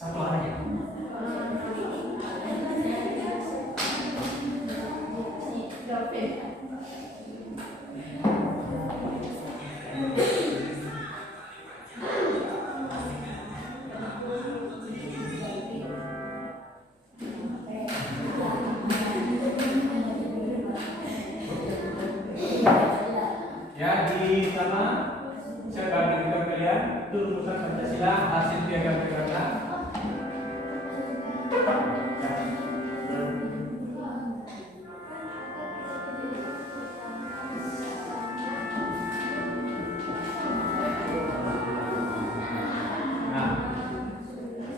Satu aja. Ya, di sana saya bagi juga kalian itu rumusan Pancasila hasil piagam Jakarta. Nah,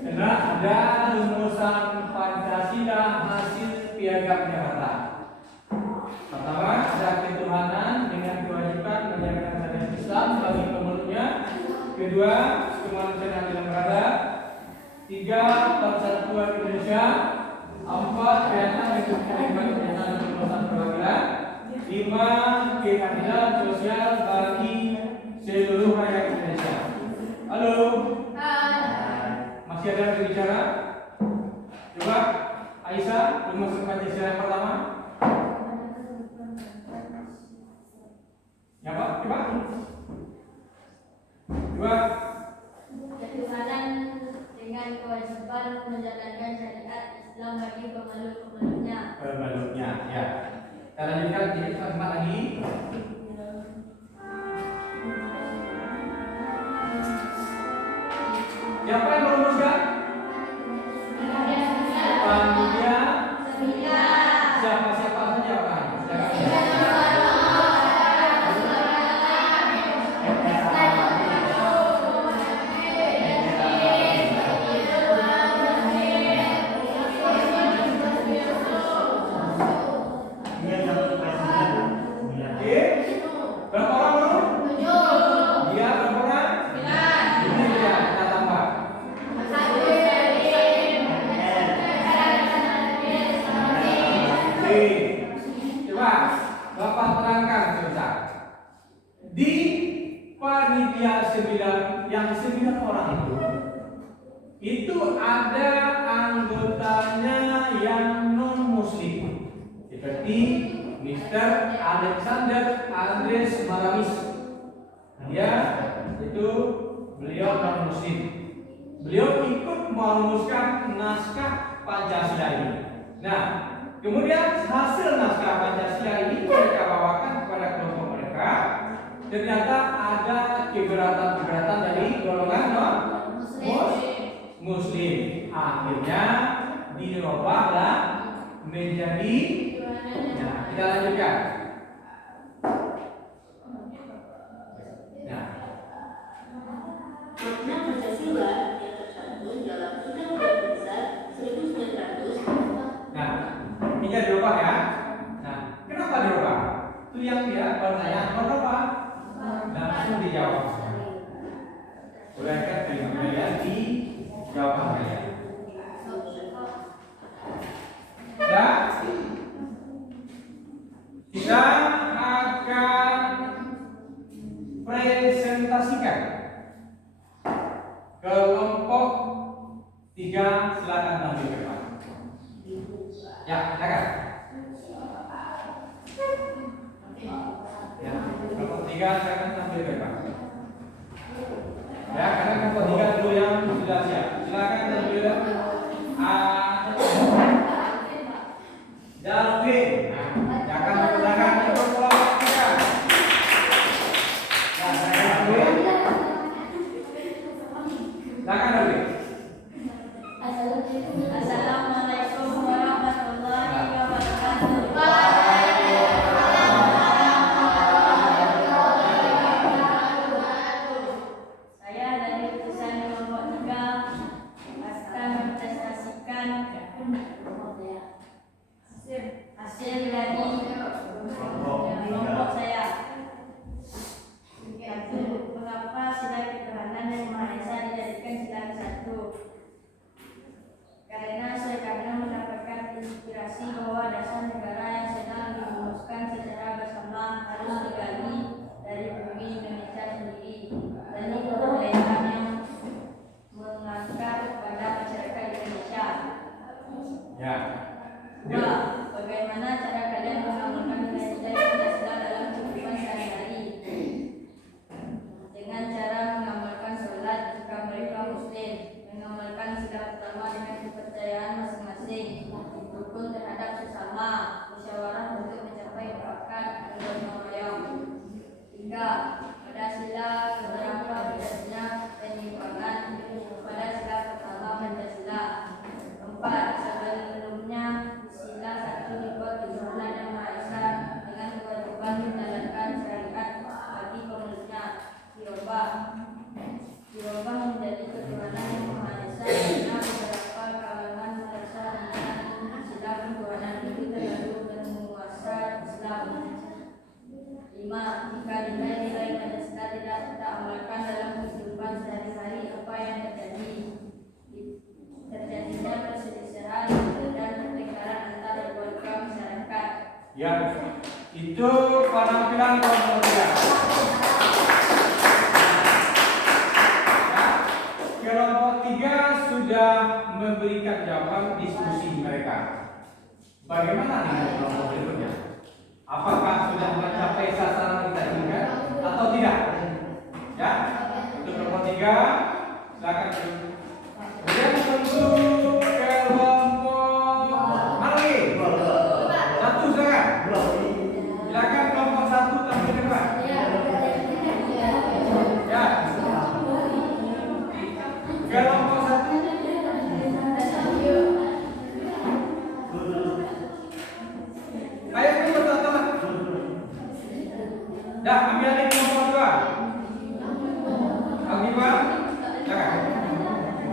karena ada rumusan Pancasila hasil piagam Jakarta. Pertama, ada ketuhanan dengan kewajiban menjalankan syariat Islam bagi pemeluknya. Kedua, kemanusiaan dalam beradab. Tiga, persatuan Indonesia. Empat, kegiatan untuk menerima kegiatan dan kebebasan perwakilan. Lima, keadilan sosial bagi seluruh rakyat Indonesia. Halo. Masih ada yang berbicara? Coba, Aisyah, rumus Pancasila yang pertama. Ya Pak, coba. Dua. Ketuhanan dengan kewajiban menjalankan syariat Islam bagi pemeluk-pemeluknya. Pemeluknya, ya. Kita lanjutkan jadi kalimat lagi. Siapa yang merumuskan? Panitia. Siapa-siapa saja Pak? Berapa orang dulu? Dia berapa orang? Ini dia, kita tambah. Oke. Coba Bapak terangkan sebentar. Di panitia 9 yang 9 orang itu ada anggotanya yang non muslim seperti Mr. Alexander Andres Maramis. Dia itu beliau non muslim. Beliau ikut merumuskan naskah Pancasila ini. Nah, kemudian hasil naskah Pancasila ini mereka bawakan kepada kelompok mereka. Ternyata ada keberatan dari golongan non muslim. Akhirnya dirubahlah menjadi. Nah, kita lanjutkan. Nah, makna Pancasila yang tercantum dalam Undang-Undang Dasar 1945. nah, ini dirubah ya. Nah, kenapa dirubah? Itu yang dia pertanyaan kenapa? Langsung dijawab. Uraikan kalian di jawabannya. Dan kita akan presentasikan kelompok 3, silakan tampil ke depan. Ya, silakan. Ya, kelompok 3 silakan tampil ke depan. Ya, karena kelompok 3 dulu yang sudah siap. Silakan tampil. Dalvin, jangan menggunakan kelompok 3. Ya, Dalvin. Silakan Dalvin. Assalamualaikum warahmatullahi wabarakatuh. Saya dari utusan kelompok 3 akan mempresentasikan hasil dari kelompok saya. Satu, mengapa sila ketuhanan yang Maha Esa dijadikan sila ulangi kelompok 3. Kelompok 3 sudah memberikan jawaban diskusi mereka. Bagaimana dengan kelompok berikutnya? Apakah sudah mencapai sasaran kita inginkan atau tidak? Ya, untuk kelompok 3 silakan. Kemudian untuk kelompok mana lagi? 1 silakan. Silakan kelompok 1 tampil depan. Ya. Kelompok 1. Ayo dulu teman-teman. Dah, ambil lagi kelompok 2. Alkibar. Silakan.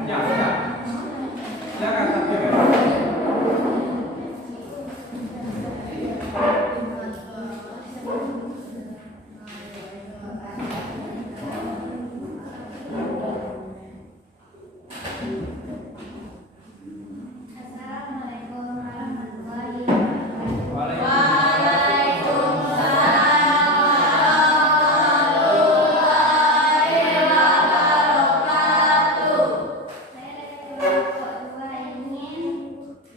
Ya, sudah. Silakan tampil. Assalamualaikum warahmatullahi wabarakatuh. Waalaikumsalam. Saya dari kelompok 2 ingin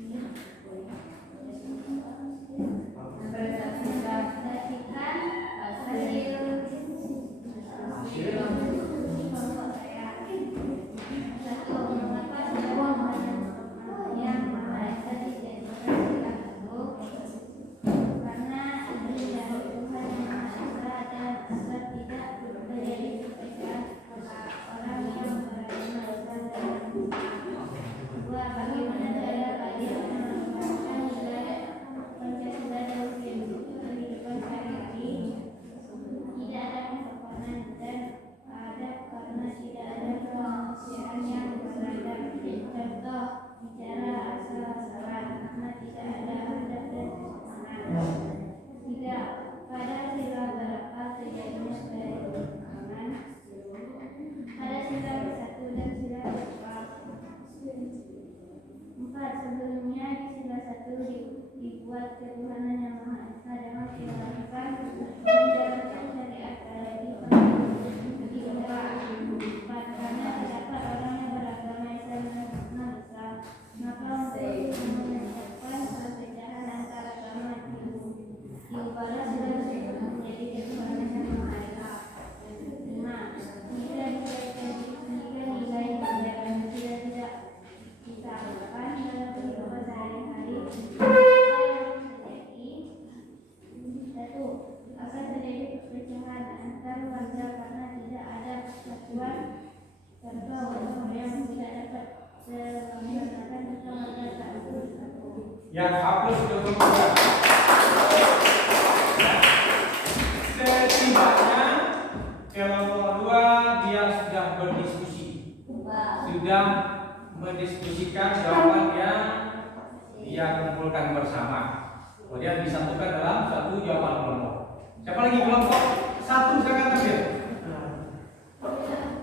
presentasikan hasil kelompok saya. Satu, mengapa semua yang mereka didedikasikan itu? Karena ini dari Tuhan yang Maha Esa dan agar tidak terjadi perbedaan orang yang beragama Islam dan kedua, bagaimana cara kalian menerapkan nilai Pancasila dalam kehidupan sehari-hari? Tidak ada kesempurnaan dan adab karena tidak ada kemanusiaan yang beradab. Contoh, bicara asal-asalan karena tidak ada adab dan kesempurnaan. Tidak, pada sila berakal terjadinya kehidupan. Ada sila bersatu dan sila berempat. 4. Sebelumnya di sila 1 dibuat ketuhanan yang Maha Esa dengan kewajiban menjalankan syariat tadi. 3. 4. Karena terdapat orang yang beragama Islam dan non-Islam, maka untuk menetapkan perbedaan antara agama diubahlah sila tersebut menjadi ketuhanan yang Maha Esa. 5. Jika nilai ajaran tidak kita amalkan dalam kehidupan sehari-hari, apa yang terjadi? 1. Akan terjadi perpecahan antar warga karena tidak ada persatuan. Contoh, orang yang tidak dapat melaksanakan tentang warga satu. Yang hapus kelompok 2. Setidaknya kelompok 2 dia sudah berdiskusi, sudah mendiskusikan jawaban yang dia kumpulkan bersama, kemudian disatukan dalam satu jawaban kelompok. Siapa lagi kelompok 1 silakan tampil.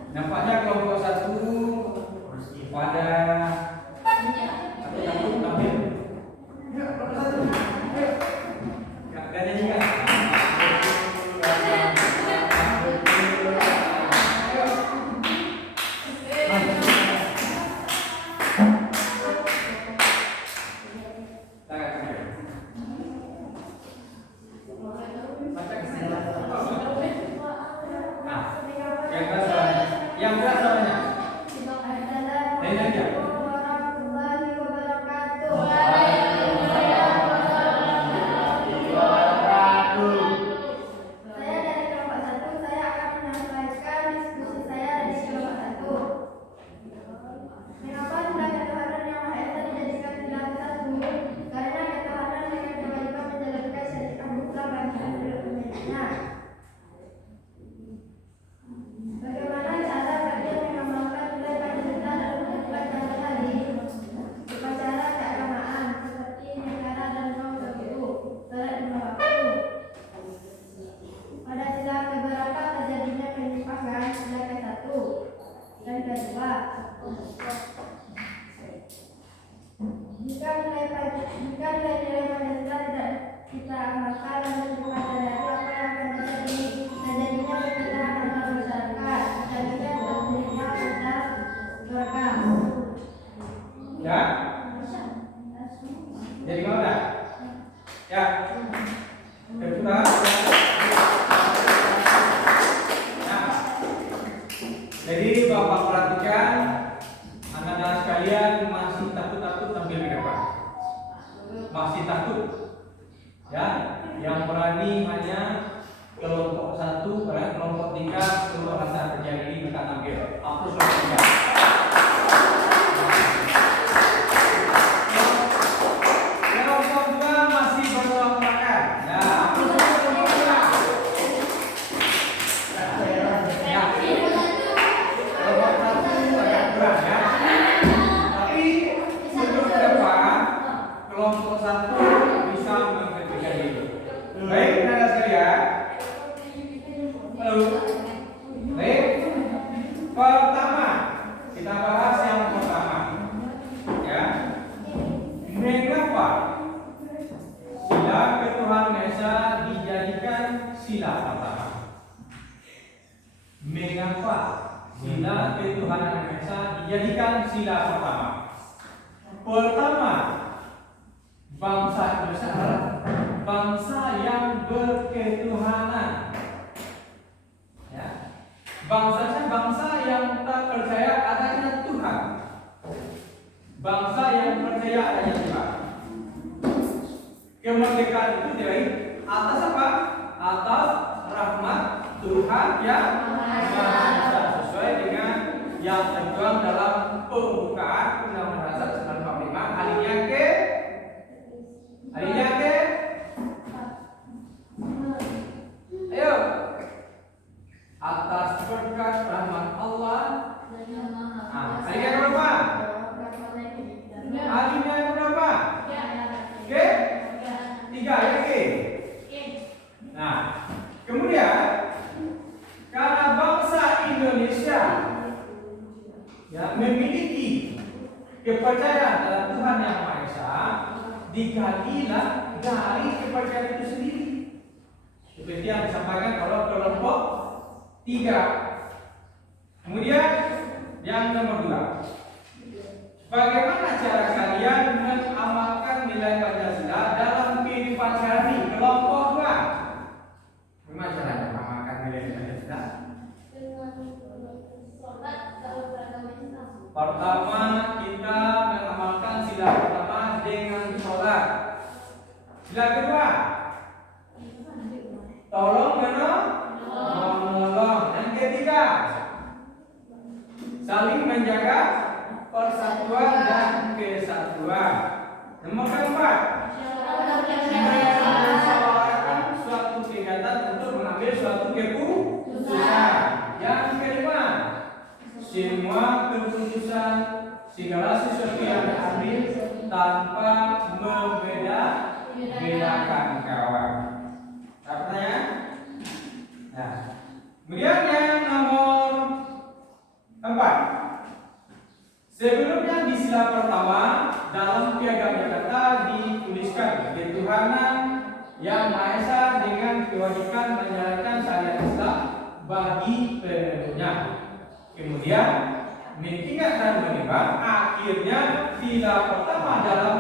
Nampaknya kelompok 1 pada satu tampil. Ya, kelompok 1. Gak ada juga. Yang keras suaranya. Lain aja. Warahmatullahi wabarakatuh. Saya dari kelompok 1, saya akan menyampaikan diskusi saya dari kelompok 1. Mengapa sila ketuhanan yang Maha Esa dijadikan sila satu? Karena ketuhanan dengan kewajiban menjalankan syariat mutlak bagi seluruh umatnya. Bagaimana cara kalian mengamalkan nilai Pancasila dalam kehidupan sehari-hari? Upacara keagamaan seperti negara dan pemilu, salat lima waktu. Pada sila keberapa terjadinya penyimpangan? Sila ke-1 dan ke-2. Jika nilai-nilai Pancasila tidak kita amalkan dalam kehidupan sehari-hari, apa yang akan terjadi? Ya. Jadi mau enggak? Ya. Kedua. Nah. Jadi Bapak perhatikan, anak-anak sekalian masih takut-takut tampil di depan. Masih takut. Ya, yang berani hanya kelompok 1, kelompok 3, kelompok rasa terjadi mereka tampil. Hapus kelompok 3. Kelompok 2 masih bertolak-belakang. Ya, hapus kelompok 2. Ya. Kelompok 1 agak kurang ya. Tapi untuk ke depan kelompok 1 bisa mengejar itu. Baik, anak sekalian. Lalu, baik. Pertama, kita bahas yang pertama. Ya. Mengapa sila ketuhanan Esa dijadikan sila pertama? Mengapa sila ketuhanan Esa dijadikan sila pertama? Pertama, bangsa Indonesia adalah bangsa yang berketuhanan. Ya. Bangsa yang tak percaya adanya Tuhan. Bangsa yang percaya adanya Tuhan. Kemerdekaan itu diraih atas apa? Atas rahmat Tuhan yang Maha Esa, sesuai dengan yang tertuang dalam pembukaan Undang-Undang Dasar 1945 alinia ke ayo, atas berkat rahmat Allah. Alinia berapa? Alinia berapa? Oke? 3 ya, oke. Nah, kemudian karena bangsa Indonesia ya memiliki kepercayaan dalam Tuhan yang Maha Esa, digalilah dari kepercayaan itu sendiri. Seperti yang disampaikan oleh kelompok 3. Kemudian yang nomor 2, bagaimana cara kalian mengamalkan nilai Pancasila dalam kehidupan sehari? Kelompok 2, bagaimana cara mengamalkan nilai Pancasila? Pertama, kita mengamalkan sila pertama dengan sholat. Sila kedua, tolong menolong. Yang ketiga, saling menjaga persatuan dan kesatuan. Nomor keempat, mensuarakan suatu kegiatan untuk mengambil suatu keputusan. Yang kelima, semua keputusan segala sesuatu yang diambil tanpa membedakan kawan. Pertanyaan? Nah, kemudian yang nomor 4. Sebelumnya di sila pertama dalam Piagam Jakarta dituliskan ketuhanan yang Maha Esa dengan kewajiban menjalankan syariat Islam bagi pemeluknya. Kemudian mengingat dan menimbang, akhirnya sila pertama dalam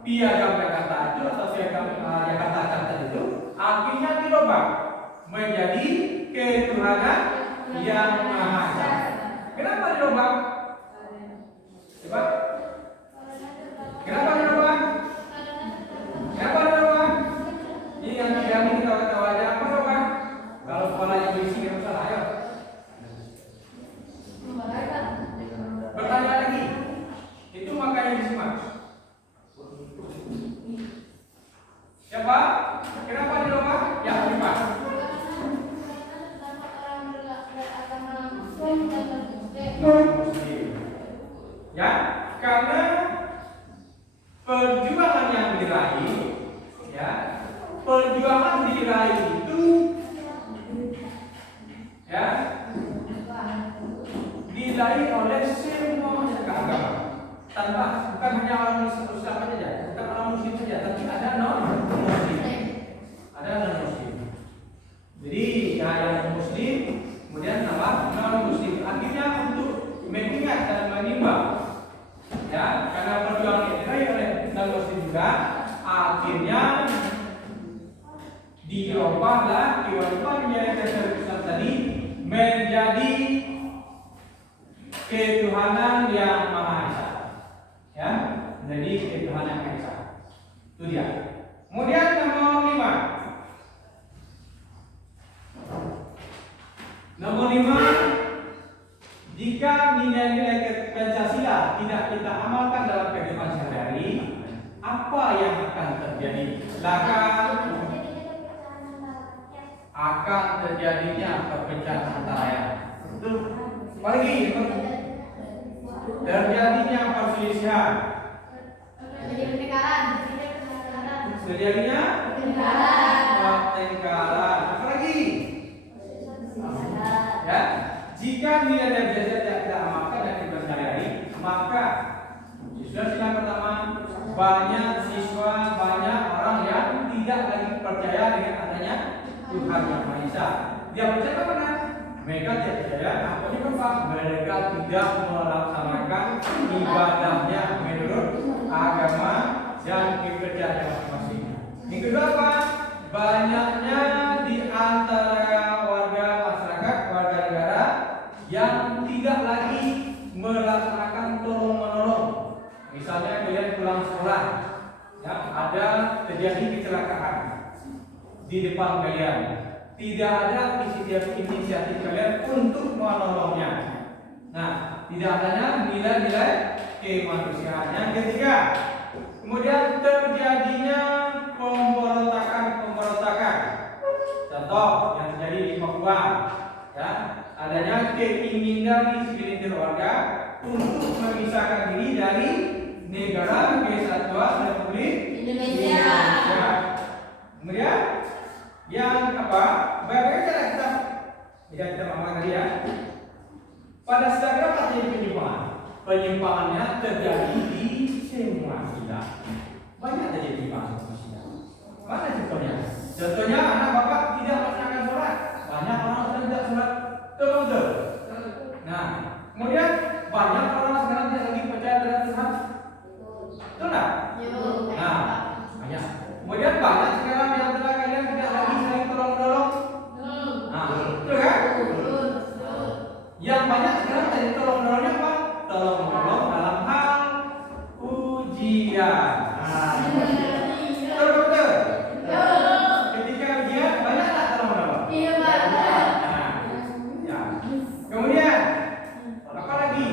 Piagam Jakarta itu atau Piagam Jakarta Charter itu akhirnya dirubah menjadi ketuhanan yang Maha Esa. Kenapa dirubah? Coba. Kenapa dirubah? Ini yang kita tahu aja apa dirubah? Kalau kepalanya berisi nggak salah, ayo. Bertanya lagi. Itu makanya disimak. Siapa? Kenapa dirubah? Ya, Pak. Ya, karena perjuangan yang diraih, ya, perjuangan diraih itu, ya, diraih oleh semua masyarakat agama, tanpa bukan hanya orang Islam saja, bukan orang Muslim saja, tapi ada non Muslim, ada non Muslim. Jadi yang Muslim ketuhanan yang Maha Esa. Ya, jadi ketuhanan yang Esa. Itu dia. Kemudian nomor 5. Nomor 5, jika nilai-nilai Pancasila tidak kita amalkan dalam kehidupan sehari-hari, apa yang akan terjadi? Akan terjadinya perpecahan antara rakyat. Apalagi terjadinya perselisihan. Terjadinya pertengkaran. Apalagi? Ya, jika nilai Pancasila tidak kita amalkan dalam kehidupan sehari-hari, maka sila pertama, banyak siswa, banyak orang yang tidak lagi percaya dengan adanya Tuhan Yang Maha Esa. Dia percaya mana? Mereka tidak percaya. Apa penyebab? Mereka tidak melaksanakan ibadahnya menurut agama dan kepercayaan masing-masing. Yang kedua apa? Banyaknya di antara warga masyarakat, warga negara yang tidak lagi melaksanakan tolong-menolong. Misalnya kalian pulang sekolah, ya, ada terjadi kecelakaan di depan kalian, tidak ada inisiatif kalian untuk menolongnya. Nah, tidak adanya nilai-nilai kemanusiaan. Yang ketiga, kemudian terjadinya pemberontakan. Contoh yang terjadi di Papua, ya, adanya keinginan di segelintir warga untuk memisahkan diri dari Negara Kesatuan Republik Indonesia. Kemudian yang apa? Bagaimana cara kita ngomong tadi ya? Pada setiap terjadi penyimpangan. Penyimpangannya terjadi di semua sila. Banyak terjadi penyimpangan di semua sila. Mana contohnya? Contohnya anak bapak tidak melaksanakan sholat. Banyak orang yang tidak sholat betul. Nah, kemudian banyak orang sekarang tidak lagi percaya terhadap Tuhan. Betul tak? Nah, banyak. Kemudian banyak sekarang di antara kalian tidak lagi saling tolong-menolong. Nah, betul kan? Yang banyak sekarang tadi tolong-menolongnya apa? Tolong-menolong dalam hal ujian. Nah, betul. Ketika ujian banyak tak tolong-menolong? Iya, banyak. Nah, ya. Kemudian apa lagi?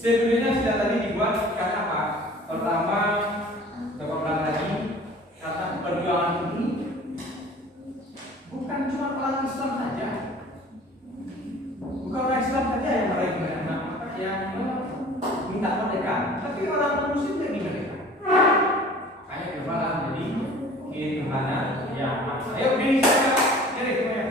Sebelumnya sudah tadi dibuat karena apa? Pertama, Bapak bilang tadi kata perjuangan ini bukan cuma orang Islam saja, bukan orang Islam saja yang meraih kemerdekaan, yang minta merdeka, tapi orang Muslim juga ingin merdeka. Kayak kebalan jadi ketuhanan yang maha. Ayo berdiri semua, jadi semuanya.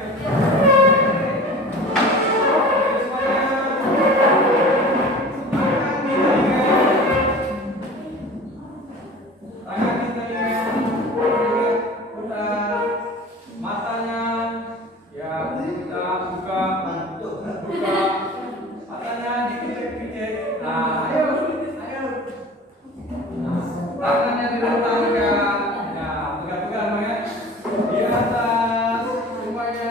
Tangannya dilentangkan, nah pegang-pegang ya di atas, semuanya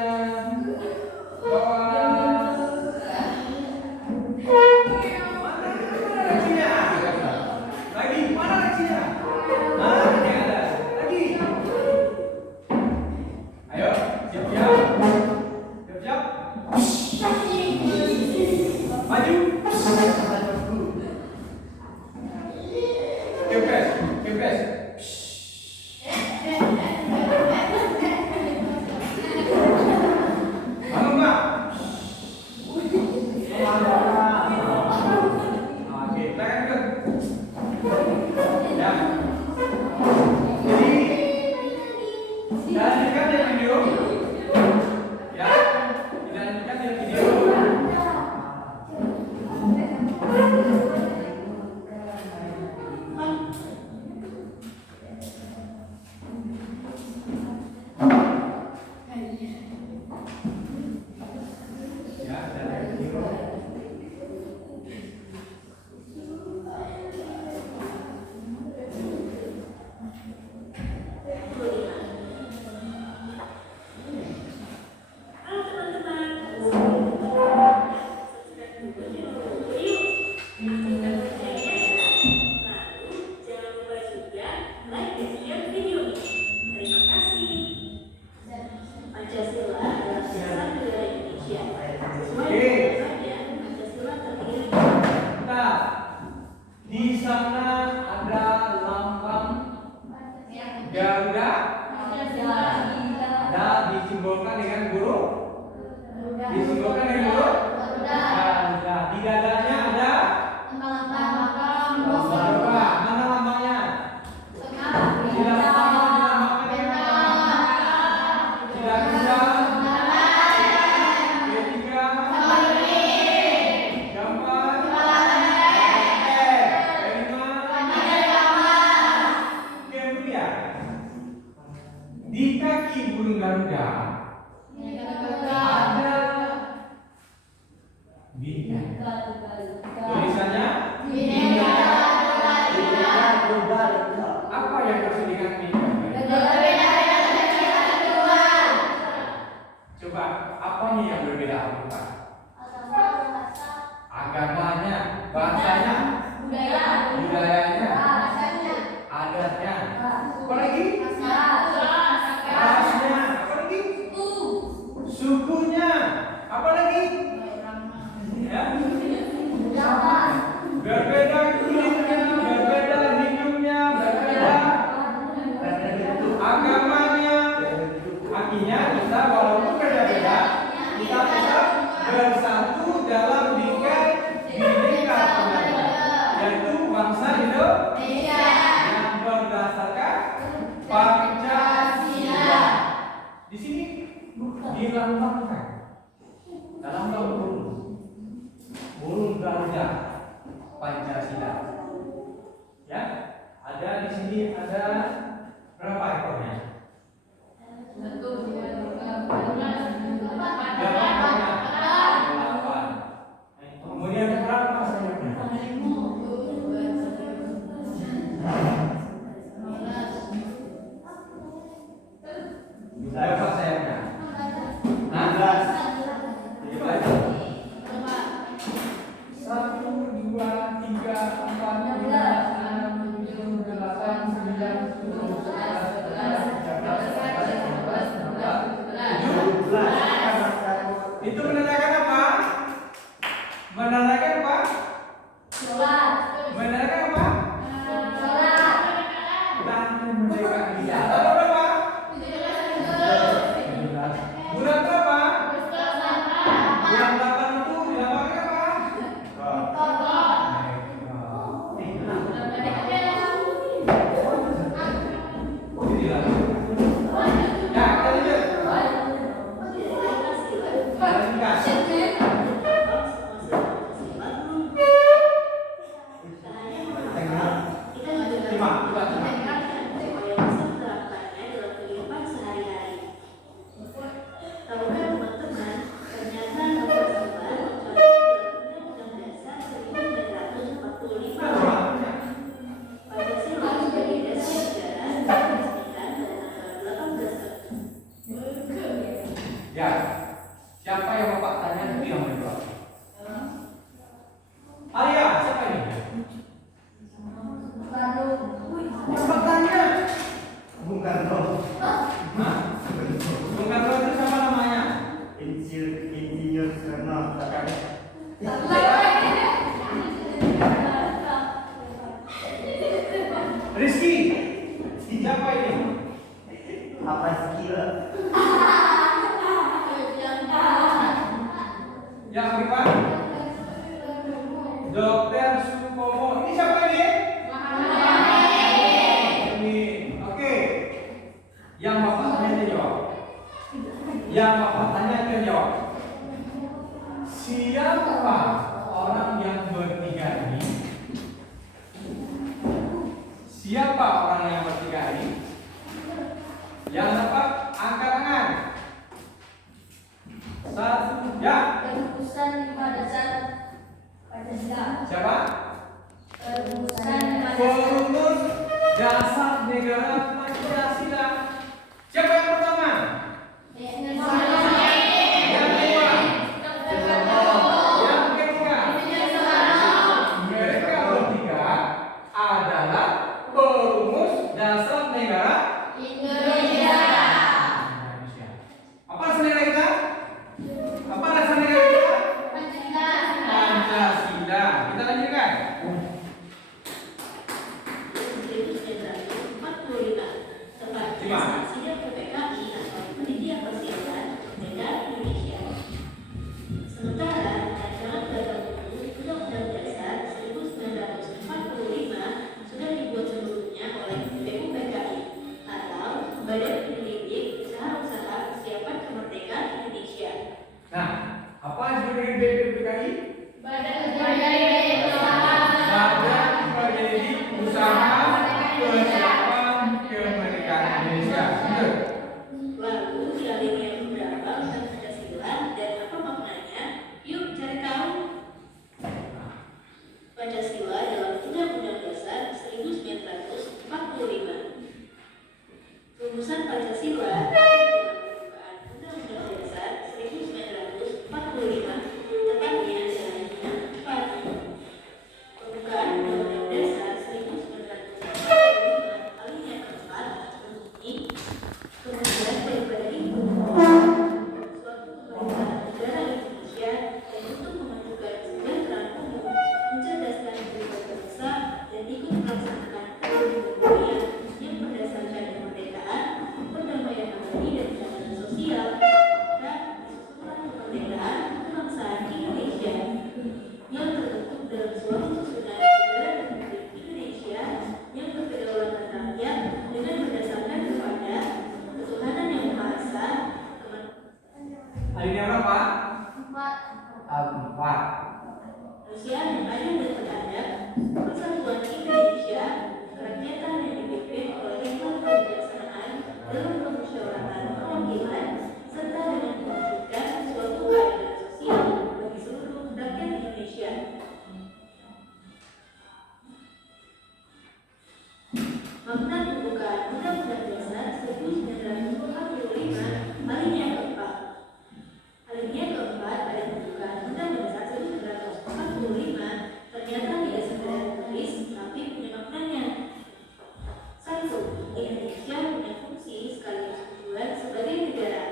yang berbeda apa? Agamanya, bahasanya, budayanya, adatnya. Apa lagi? Rasnya. Apa lagi? Sukunya. Apa lagi? Ya. Berbeda kulitnya, berbeda hidungnya, berbeda agamanya. Artinya kita walaupun berbeda, kita tetap bersatu dalam bingkai Bhinneka Tunggal Ika, yaitu bangsa Indonesia yang berdasarkan Pancasila. Di sini dilambangkan dalam burung Garuda Pancasila. Ya, ada di sini ada berapa ekornya? Kemudian berapa sayapnya? Berapa sayapnya? Nah, coba itu. 1, 2, 3, 4, 5, 6, 7, 8, 9, 10, 11, 12, 13, 14, 15, 17. Itu menandakan apa? Menandakan apa? Menandakan apa? Tahun merdeka Indonesia. Tahun berapa? Bulan berapa? Bulan 8 itu dinamakan apa? Ya, kita lanjut. Ya, siapa yang bapak tanya nanti yang menjawab? Alia, siapa ini? Bapak tanya. Bung Karno. Hah? Bung Karno itu siapa namanya? Insinyur Soekarno. Rizky, siapa ini? Apa skill? Yang berapa? Dokter Supomo. Ini siapa ini? Ini. Oke. Yang bapak tanya dia jawab. Yang bapak tanya dia jawab. Siapa orang yang bertiga ini? Siapa orang yang bertiga ini? Yang dapat angkat tangan. 1, ya. Siapa? Perumus dasar negara Pancasila. Siapa yang pertama? Yang kedua? Yang ketiga? Mereka bertiga adalah perumus dasar negara Indonesia. Apa dasar negara kita? Apa dasar negara kita? Pancasila. Kita lanjutkan. Nah, apa sebenarnya BPKI? Badan Penyelidik Usaha Persiapan Kemerdekaan Indonesia. Lalu di alinea berapa tentang Pancasila dan apa maknanya? Yuk cari tahu. Pancasila dalam Undang-Undang Dasar 1945. Rumusan Pancasila dalam pembukaan Undang-Undang Dasar 1945 Empat. 4. Usia yang adil dan beradab, Persatuan Indonesia, kerakyatan yang dipimpin oleh hikmat kebijaksanaan dalam permusyawaratan perwakilan, serta dengan mewujudkan suatu keadilan sosial bagi seluruh rakyat Indonesia. Makna pembukaan Undang-Undang Dasar 1945 alinea keempat. Alinea keempat pada pembukaan Undang-Undang Dasar 1945 ternyata tidak sekedar tulis, tapi punya maknanya. 1. Indonesia punya fungsi sekaligus tujuan sebagai negara.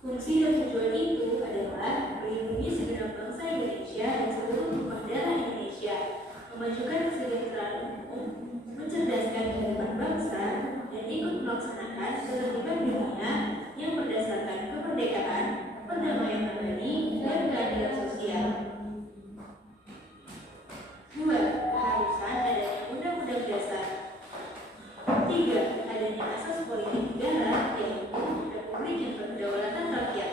Fungsi dan tujuan itu adalah melindungi segenap bangsa Indonesia dan seluruh tumpah darah Indonesia, memajukan kesejahteraan umum, mencerdaskan kehidupan bangsa, dan ikut melaksanakan ketertiban dunia yang berdasarkan kemerdekaan, perdamaian abadi, dan keadilan sosial. 2. Keharusan adanya Undang-Undang Dasar. 3. Adanya asas politik negara, yaitu Republik yang berkedaulatan rakyat.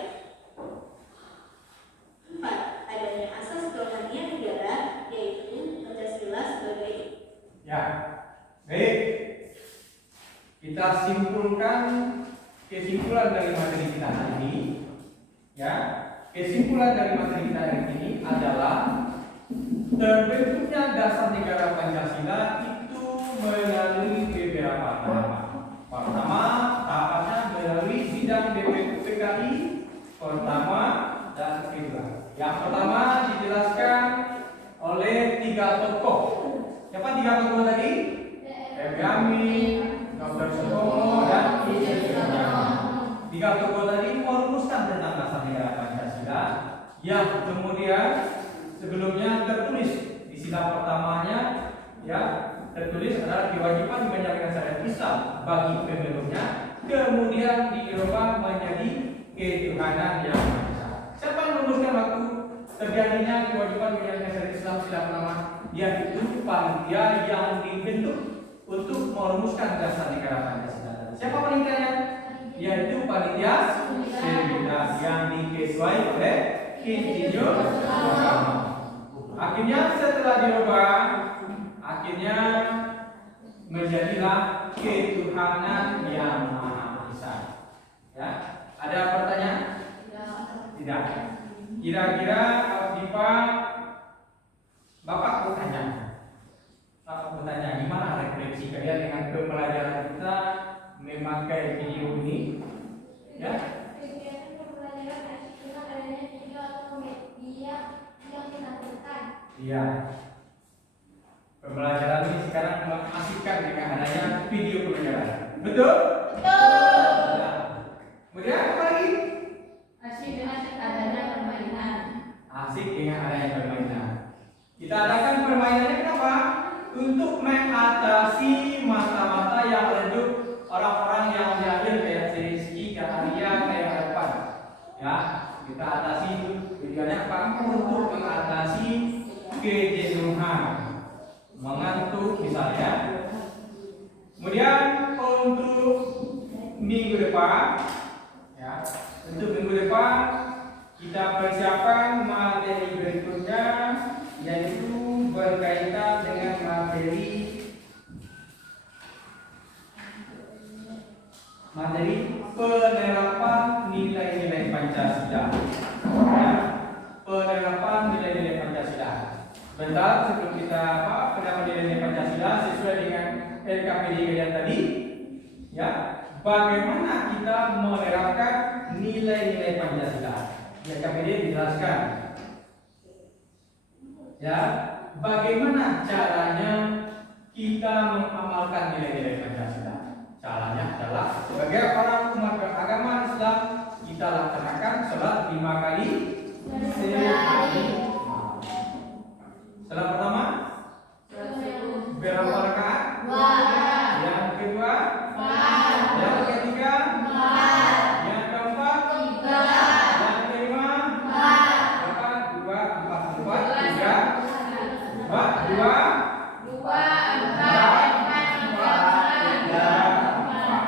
4. Adanya asas kerohanian negara, yaitu Pancasila sebagai. Ya. Baik. Kita simpulkan kesimpulan dari materi kita hari ini. Ya. Kesimpulan dari materi kita hari ini adalah terbentuknya dasar negara Pancasila itu melalui beberapa tahapan. Pertama, tahapannya melalui sidang BPUPKI pertama dan kedua. Yang pertama dijelaskan oleh 3 tokoh. Siapa 3 tokoh tadi? Amin, Dr. Sutomo, dan Insinyur Soekarno. 3 tokoh tadi merumuskan tentang dasar negara Pancasila yang kemudian sebelumnya tertulis di sidang pertamanya, ya, tertulis adalah kewajiban menjalankan syariat Islam bagi pemilihnya, kemudian dirubah menjadi ketuhanan yang Maha Esa. Siapa yang merumuskan waktu terjadinya kewajiban menjalankan syariat Islam sila pertama? Yaitu panitia yang dibentuk untuk merumuskan dasar negara Pancasila. Siapa panitianya? Yaitu panitia Sembilan yang diketuai oleh Insinyur Soekarno. Akhirnya setelah dirubah, akhirnya menjadilah ketuhanan yang Maha Esa. Ya, ada pertanyaan? Tidak. Kira-kira Diva, Bapak bertanya. Bapak bertanya, gimana refleksi kalian dengan pembelajaran kita memakai video ini? Ya. Kegiatan pembelajaran artikel adanya video atau media yang ditampilkan. Iya. Pembelajaran ini sekarang mengasihkan dengan adanya video pembelajaran. Betul? Betul. Nah, kemudian apa lagi? Asik dengan adanya permainan. Asik dengan adanya permainan. Kita adakan permainannya kenapa? Untuk mengatasi mata-mata yang redup orang-orang yang diambil kayak Rizky, Kak Arya, kayak Depan. Ya, kita atasi itu. Tujuannya apa? Untuk mengatasi kejenuhan, mengantuk misalnya. Kemudian untuk minggu depan, ya, untuk minggu depan kita persiapkan materi berikutnya, yaitu berkaitan dengan materi penerapan nilai-nilai Pancasila. Ya, penerapan nilai-nilai Pancasila. Bentar sebelum kita penerapan nilai-nilai Pancasila sesuai dengan LKPD kalian tadi, ya, bagaimana kita menerapkan nilai-nilai Pancasila? Di LKPD dijelaskan, ya, bagaimana caranya kita mengamalkan nilai-nilai Pancasila. Caranya adalah sebagai orang umat beragama Islam, kita laksanakan sholat 5 kali sehari. Sholat pertama berapa rakaat? 2. Yang kedua? 4. Yang ketiga? 4. Yang keempat? 3. Yang kelima? 4. Berapa? 2, 4, 4, 3, 4, 2, 4.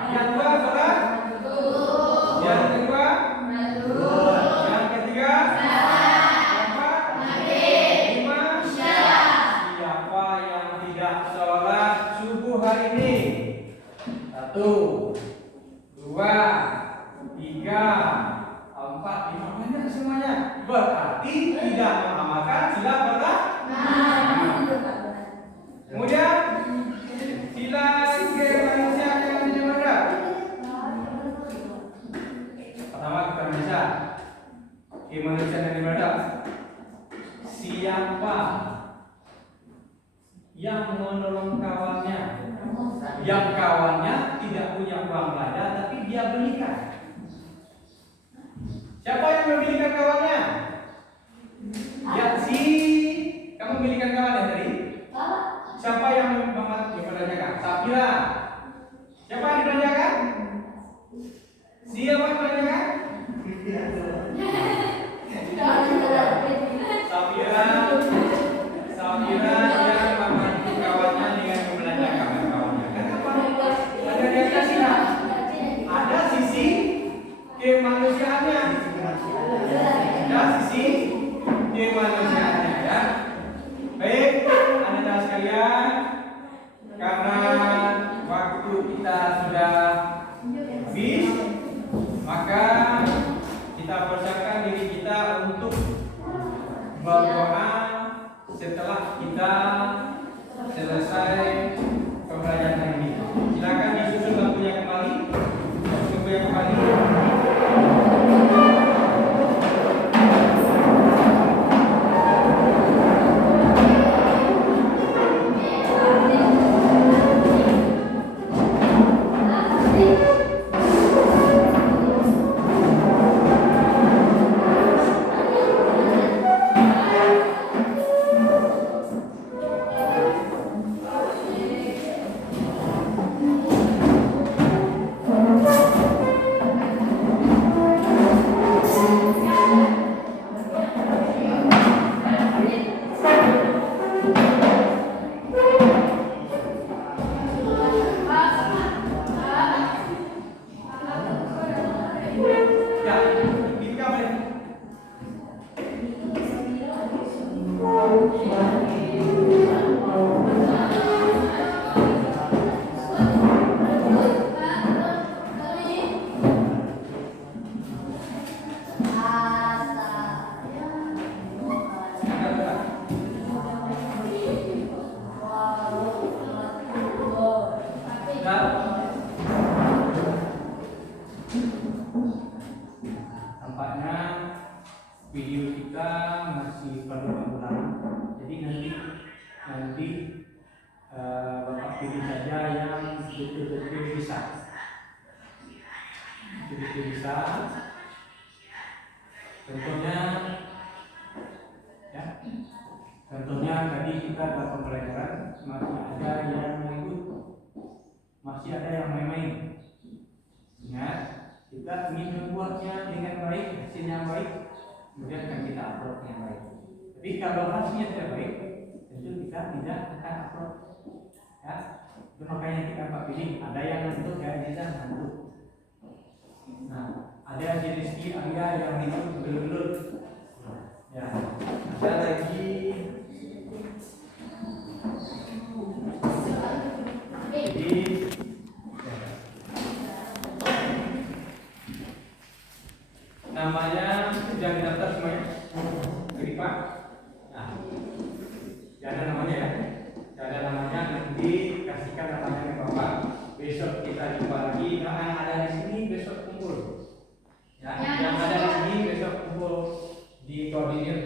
Yang kedua sholat? Yang kedua? berarti tidak mengamalkan sila pertama. Kemudian sila kemanusiaan yang dimana? Pertama kita baca kemanusiaan yang dimana? Siapa yang menolong kawannya, yang kawannya tidak punya uang belanja tapi dia belikan. Siapa yang membelikan kawannya? Ya si, kamu belikan kawannya tadi? Siapa yang membelanjakan? Safira. Siapa yang dibelanjakan? Siapa yang dibelanjakan? Safira yang membantu kawannya dengan membelanjakan kawannya. Kenapa? Ada dia sila. Ada sisi kemanusiaannya. Ada sisi kemanusiaannya ya. Baik, anak-anak sekalian, karena waktu kita sudah habis, maka kita persiapkan diri kita untuk berdoa setelah kita selesai pembelajaran ini. Silakan disusun waktunya kembali. Waktunya kembali. Tampaknya video kita masih perlu pengulangan. Jadi nanti Bapak pilih saja yang betul-betul bisa. Betul-betul bisa. Contohnya ya. Contohnya tadi kita dapat pembelajaran masih ada yang ikut, masih ada yang main-main. Ingat, kita ingin membuatnya dengan baik, hasilnya baik, kemudian akan kita upload yang baik. Tapi kalau hasilnya tidak baik, tentu kita tidak akan upload. Ya, itu makanya kita pilih. Ada yang ngantuk, ya Aziza ngantuk. Nah, ada jenis Arya yang itu gelut-gelut. Ya, ada lagi. Jadi namanya sudah didaftar semuanya? Jadi Pak, nah, jangan namanya ya, jangan namanya nanti kasihkan namanya ke Bapak. Besok kita jumpa lagi. Nah, yang ada di sini besok kumpul. Ya, yang ada di sini besok kumpul di koordinir